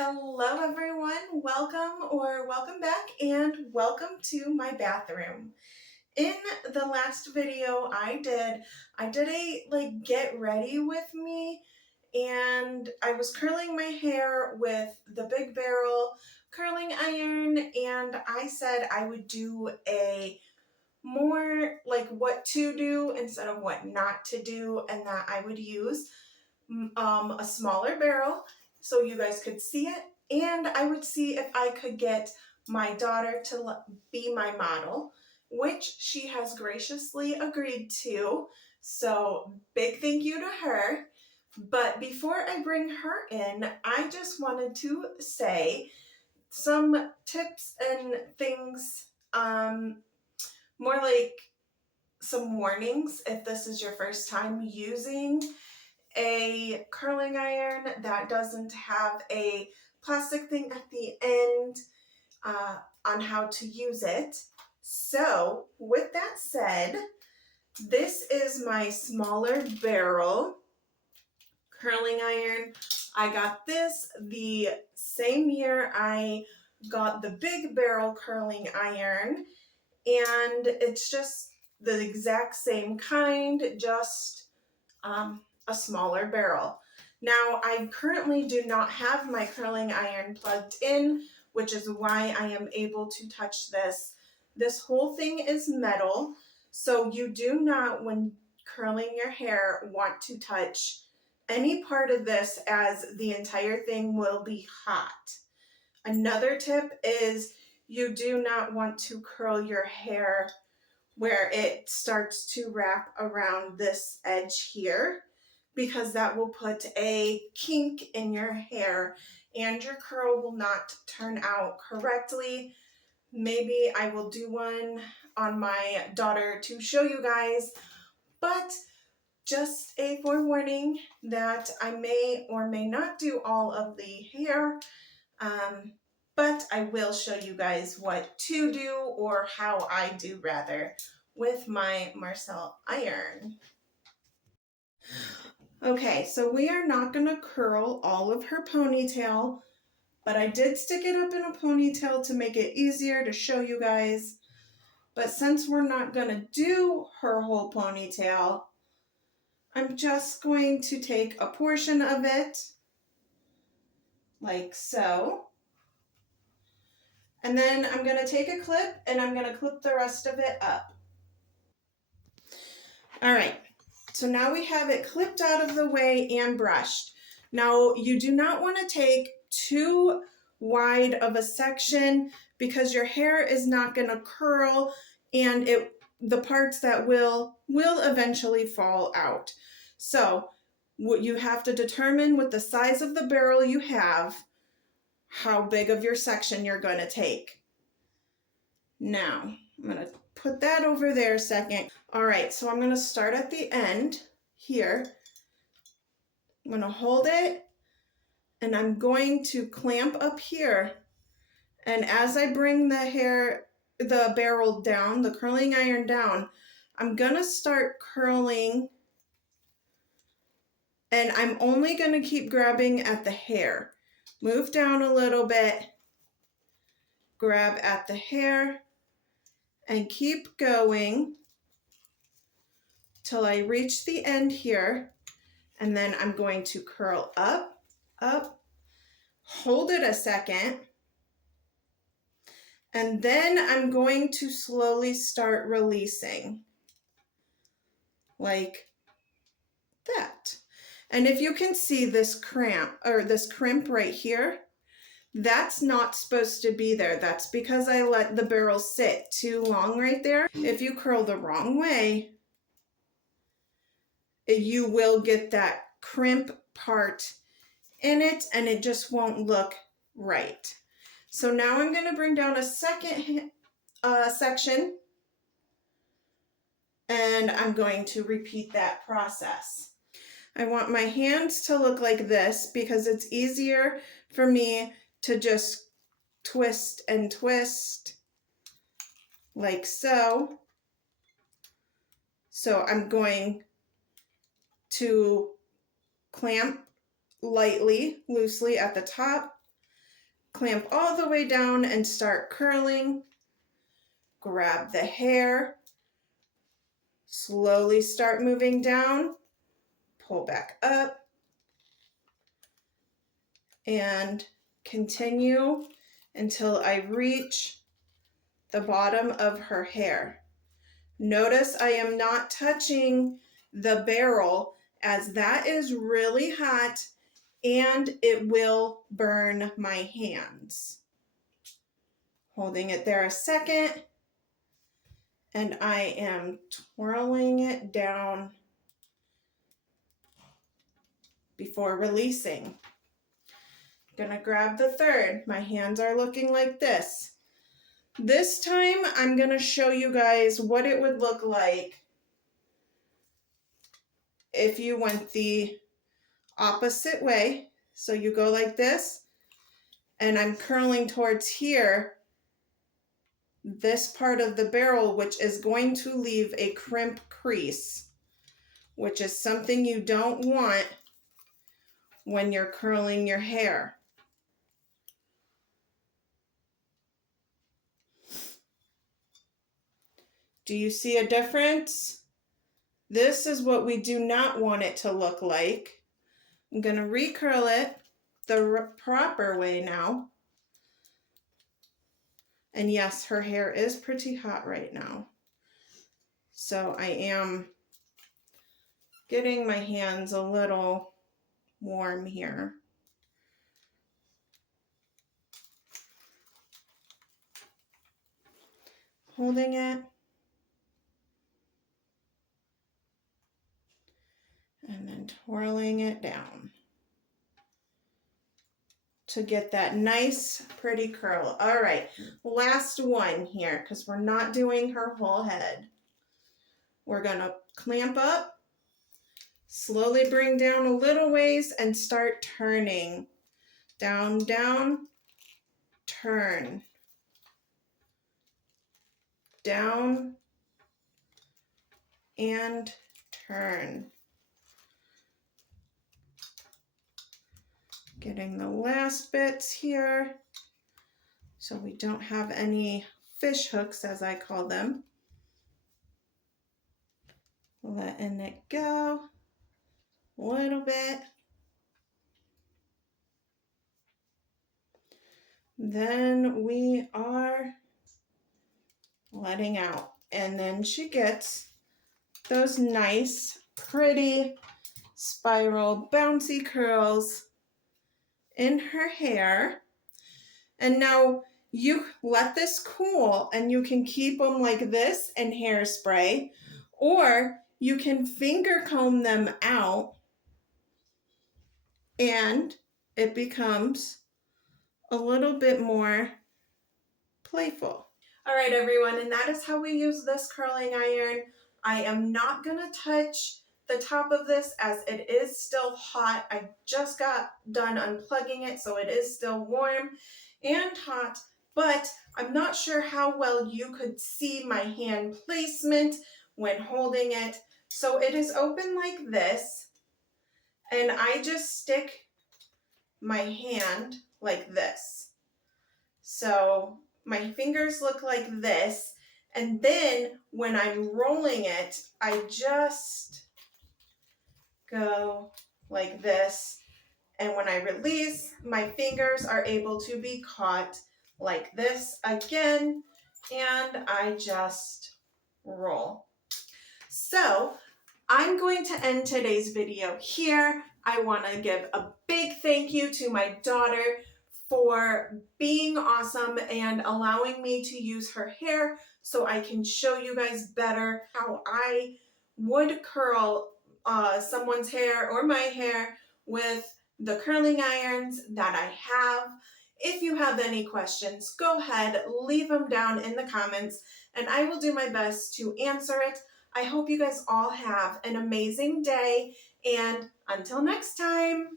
Hello everyone, welcome back and welcome to my bathroom. In the last video I did a get ready with me, and I was curling my hair with the Big Barrel curling iron, and I said I would do a more like what to do instead of what not to do, and that I would use a smaller barrel so you guys could see it, and I would see if I could get my daughter to be my model, which she has graciously agreed to. So big thank you to her. But before I bring her in, I just wanted to say some tips and things, more like some warnings if this is your first time using a curling iron that doesn't have a plastic thing at the end, on how to use it. So with that said, this is my smaller barrel curling iron. I got this the same year I got the Big Barrel curling iron, and it's just the exact same kind, just a smaller barrel. Now, I currently do not have my curling iron plugged in, which is why I am able to touch this. This whole thing is metal, so you do not, when curling your hair, want to touch any part of this, as the entire thing will be hot. Another tip is you do not want to curl your hair where it starts to wrap around this edge here, because that will put a kink in your hair and your curl will not turn out correctly. Maybe I will do one on my daughter to show you guys, but just a forewarning that I may or may not do all of the hair, but I will show you guys what to do, or how I do rather, with my Marcel iron. Okay, so we are not going to curl all of her ponytail, but I did stick it up in a ponytail to make it easier to show you guys. But since we're not going to do her whole ponytail, I'm just going to take a portion of it, like so. And then I'm going to take a clip and I'm going to clip the rest of it up. All right, so now we have it clipped out of the way and brushed. Now, you do not want to take too wide of a section, because your hair is not going to curl, and the parts that will eventually fall out. So what you have to determine with the size of the barrel you have, how big of your section you're going to take. Now, I'm going to put that over there a second. All right, so I'm going to start at the end here. I'm going to hold it, and I'm going to clamp up here. And as I bring the barrel down, the curling iron down, I'm going to start curling, and I'm only going to keep grabbing at the hair. Move down a little bit, grab at the hair, and keep going till I reach the end here. And then I'm going to curl up, up, hold it a second, and then I'm going to slowly start releasing, like that. And if you can see this crimp right here, that's not supposed to be there. That's because I let the barrel sit too long right there. If you curl the wrong way, you will get that crimp part in it, and it just won't look right. So now I'm going to bring down a second section, and I'm going to repeat that process. I want my hands to look like this because it's easier for me to just twist and twist like so. So I'm going to clamp lightly, loosely at the top, clamp all the way down and start curling. Grab the hair, slowly start moving down, pull back up, and continue until I reach the bottom of her hair. Notice I am not touching the barrel as that is really hot and it will burn my hands. Holding it there a second, and I am twirling it down before releasing. Gonna grab the third. My hands are looking like this. This time I'm gonna show you guys what it would look like if you went the opposite way. So you go like this, and I'm curling towards here, this part of the barrel, which is going to leave a crimp crease, which is something you don't want when you're curling your hair. Do you see a difference? This is what we do not want it to look like. I'm going to recurl it the proper way now. And yes, her hair is pretty hot right now. So I am getting my hands a little warm here. Holding it. And then twirling it down to get that nice, pretty curl. All right, last one here, because we're not doing her whole head. We're gonna clamp up, slowly bring down a little ways, and start turning. Down, down, turn. Down, and turn. Getting the last bits here so we don't have any fish hooks, as I call them. Letting it go a little bit. Then we are letting out. And then she gets those nice, pretty, spiral, bouncy curls in her hair. And now you let this cool and you can keep them like this in hairspray, or you can finger comb them out and it becomes a little bit more playful. All right, everyone, and that is how we use this curling iron. I am not gonna touch the top of this as it is still hot. I just got done unplugging it, so it is still warm and hot, but I'm not sure how well you could see my hand placement when holding it. So it is open like this, and I just stick my hand like this. So my fingers look like this, and then when I'm rolling it, I just go like this, and when I release, my fingers are able to be caught like this again, and I just roll. So I'm going to end today's video here. I want to give a big thank you to my daughter for being awesome and allowing me to use her hair so I can show you guys better how I would curl someone's hair or my hair with the curling irons that I have. If you have any questions, go ahead, leave them down in the comments, and I will do my best to answer it. I hope you guys all have an amazing day, and until next time.